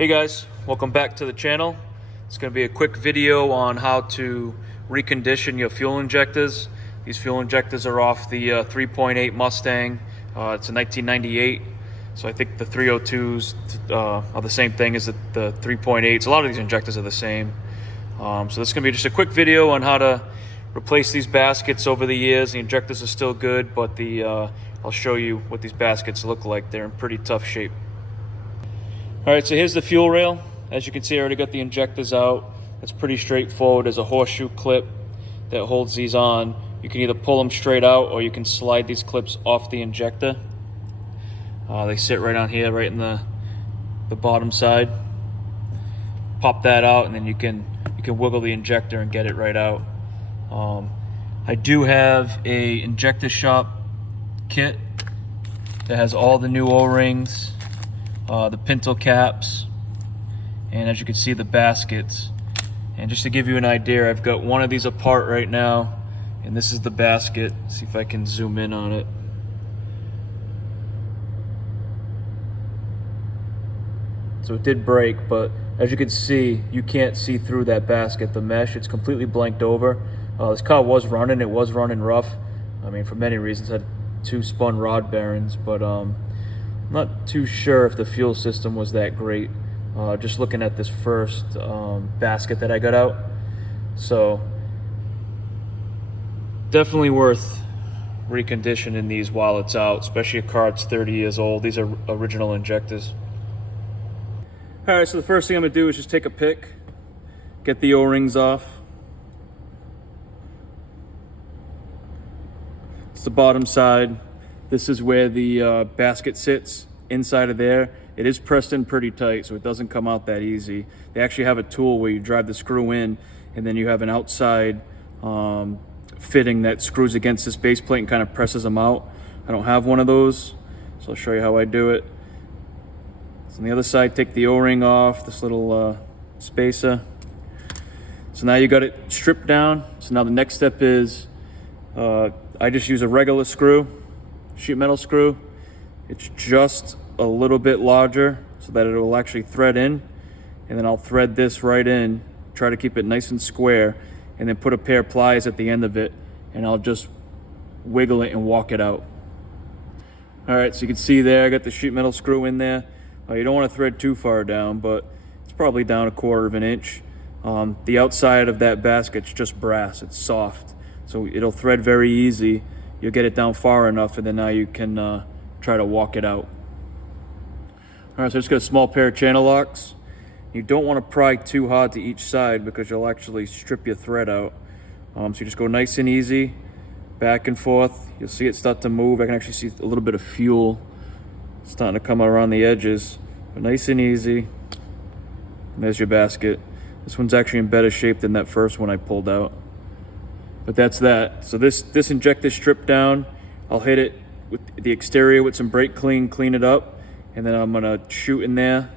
Hey guys, welcome back to the channel. It's going to be a quick video on how to recondition your fuel injectors. These fuel injectors are off the 3.8 Mustang. It's a 1998, so I think the 302s are the same thing as the 3.8s. A lot of these injectors are the same. So this is going to be just a quick video on how to replace these baskets over the years. The injectors are still good, but I'll show you what these baskets look like. They're in pretty tough shape. All right, so here's the fuel rail. As you can see, I already got the injectors out. It's pretty straightforward. There's a horseshoe clip that holds these on. You can either pull them straight out or you can slide these clips off the injector. They sit right on here, right in the bottom side. Pop that out and then you can wiggle the injector and get it right out. I do have a injector shop kit that has all the new O-rings, the pintal caps, and as you can see, the baskets. And just to give you an idea, I've got one of these apart right now, and this is the basket. See if I can zoom in on it. So it did break, but as you can see, you can't see through that basket. The mesh, it's completely blanked over. This car was running, it was running rough. I mean, for many reasons. It had 2 spun rod bearings, but I'm not too sure if the fuel system was that great. Just looking at this first basket that I got out. So definitely worth reconditioning these while it's out, especially a car that's 30 years old. These are original injectors. All right, so the first thing I'm gonna do is just take a pick, get the O-rings off. It's the bottom side. This is where the basket sits, inside of there. It is pressed in pretty tight, so it doesn't come out that easy. They actually have a tool where you drive the screw in, and then you have an outside fitting that screws against this base plate and kind of presses them out. I don't have one of those, so I'll show you how I do it. So on the other side, take the O-ring off, this little spacer. So now you got it stripped down. So now the next step is, I just use a regular screw, sheet metal screw. It's just a little bit larger so that it will actually thread in, and then I'll thread this right in, try to keep it nice and square, and then put a pair of pliers at the end of it, and I'll just wiggle it and walk it out. All right, so you can see there, I got the sheet metal screw in there. You don't want to thread too far down, but it's probably down 1/4 of an inch. The outside of that basket's just brass, it's soft, so it'll thread very easy. You'll get it down far enough, and then now you can try to walk it out. All right, so I just got a small pair of channel locks. You don't want to pry too hard to each side because you'll actually strip your thread out. So you just go nice and easy, back and forth. You'll see it start to move. I can actually see a little bit of fuel starting to come around the edges, but nice and easy. And there's your basket. This one's actually in better shape than that first one I pulled out. But that's that. So this injector stripped down. I'll hit it with the exterior with some brake clean, clean it up, and then I'm gonna shoot in there,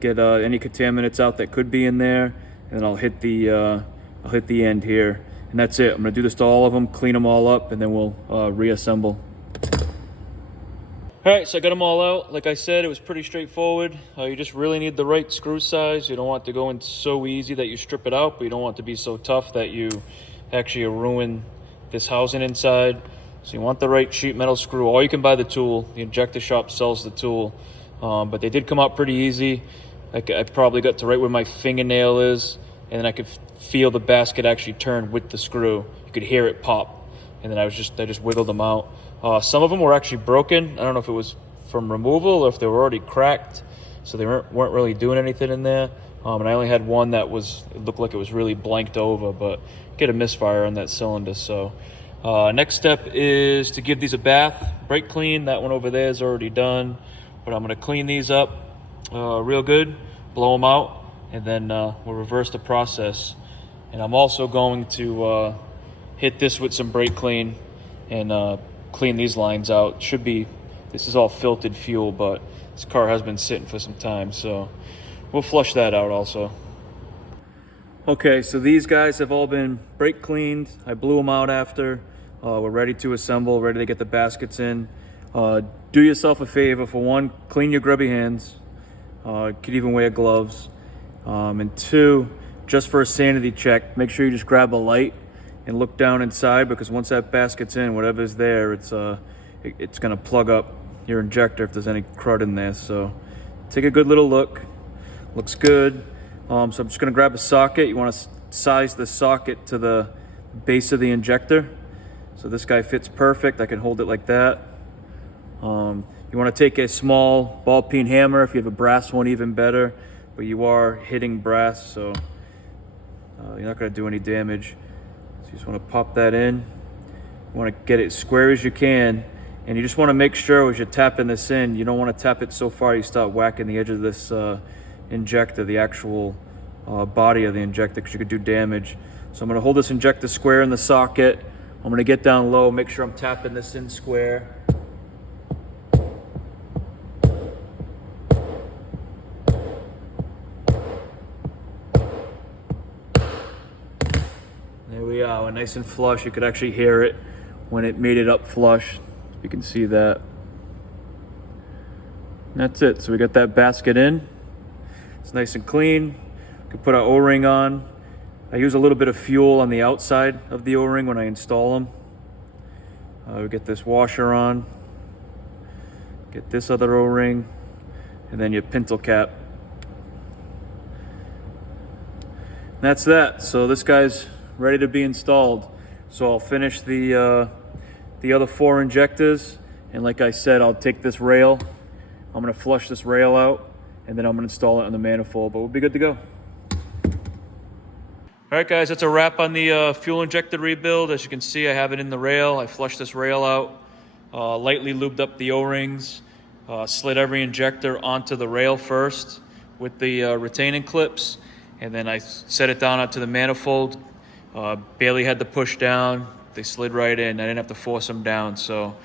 get any contaminants out that could be in there, and then I'll hit the end here, and that's it. I'm gonna do this to all of them, clean them all up, and then we'll reassemble. All right, so I got them all out. Like I said, it was pretty straightforward. You just really need the right screw size. You don't want it to go in so easy that you strip it out, but you don't want it to be so tough that you actually ruin this housing inside. So you want the right sheet metal screw, or you can buy the tool. The injector shop sells the tool, but they did come out pretty easy. I probably got to right where my fingernail is, and then I could feel the basket actually turn with the screw. You could hear it pop, and then I just wiggled them out. Some of them were actually broken. I don't know if it was from removal or if they were already cracked, so they weren't really doing anything in there. And I only had one that it looked like it was really blanked over, but get a misfire on that cylinder. So next step is to give these a bath, brake clean. That one over there is already done, but I'm going to clean these up real good, blow them out, and then we'll reverse the process. And I'm also going to hit this with some brake clean and clean these lines out. This is all filtered fuel, but this car has been sitting for some time, so we'll flush that out also. Okay, so these guys have all been brake cleaned. I blew them out after. We're ready to assemble, ready to get the baskets in. Do yourself a favor. For one, clean your grubby hands. Could even wear gloves. And two, just for a sanity check, make sure you just grab a light and look down inside, because once that basket's in, whatever's there, it's gonna plug up your injector if there's any crud in there. So take a good little look. Looks good. So I'm just gonna grab a socket. You wanna size the socket to the base of the injector. So this guy fits perfect. I can hold it like that. You wanna take a small ball peen hammer. If you have a brass one, even better. But you are hitting brass, so you're not gonna do any damage. So you just wanna pop that in. You wanna get it as square as you can. And you just wanna make sure as you're tapping this in, you don't wanna tap it so far you start whacking the edge of this injector, the actual body of the injector, because you could do damage. So I'm gonna hold this injector square in the socket. I'm gonna get down low, make sure I'm tapping this in square. There we are, we're nice and flush. You could actually hear it when it made it up flush. You can see that. And that's it. So we got that basket in. It's nice and clean. We can put our O-ring on. I use a little bit of fuel on the outside of the O-ring when I install them. We get this washer on. Get this other O-ring. And then your pintal cap. And that's that. So this guy's ready to be installed. So I'll finish the other 4 injectors, and like I said, I'll take this rail, I'm gonna flush this rail out, and then I'm gonna install it on the manifold, but we'll be good to go. All right guys, that's a wrap on the fuel injector rebuild. As you can see, I have it in the rail. I flushed this rail out, lightly lubed up the O-rings, slid every injector onto the rail first with the retaining clips, and then I set it down onto the manifold. Barely had to push down. They slid right in. I didn't have to force them down. So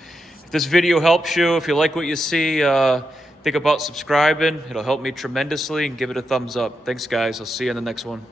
if this video helps you, if you like what you see, think about subscribing. It'll help me tremendously, and give it a thumbs up. Thanks guys. I'll see you in the next one.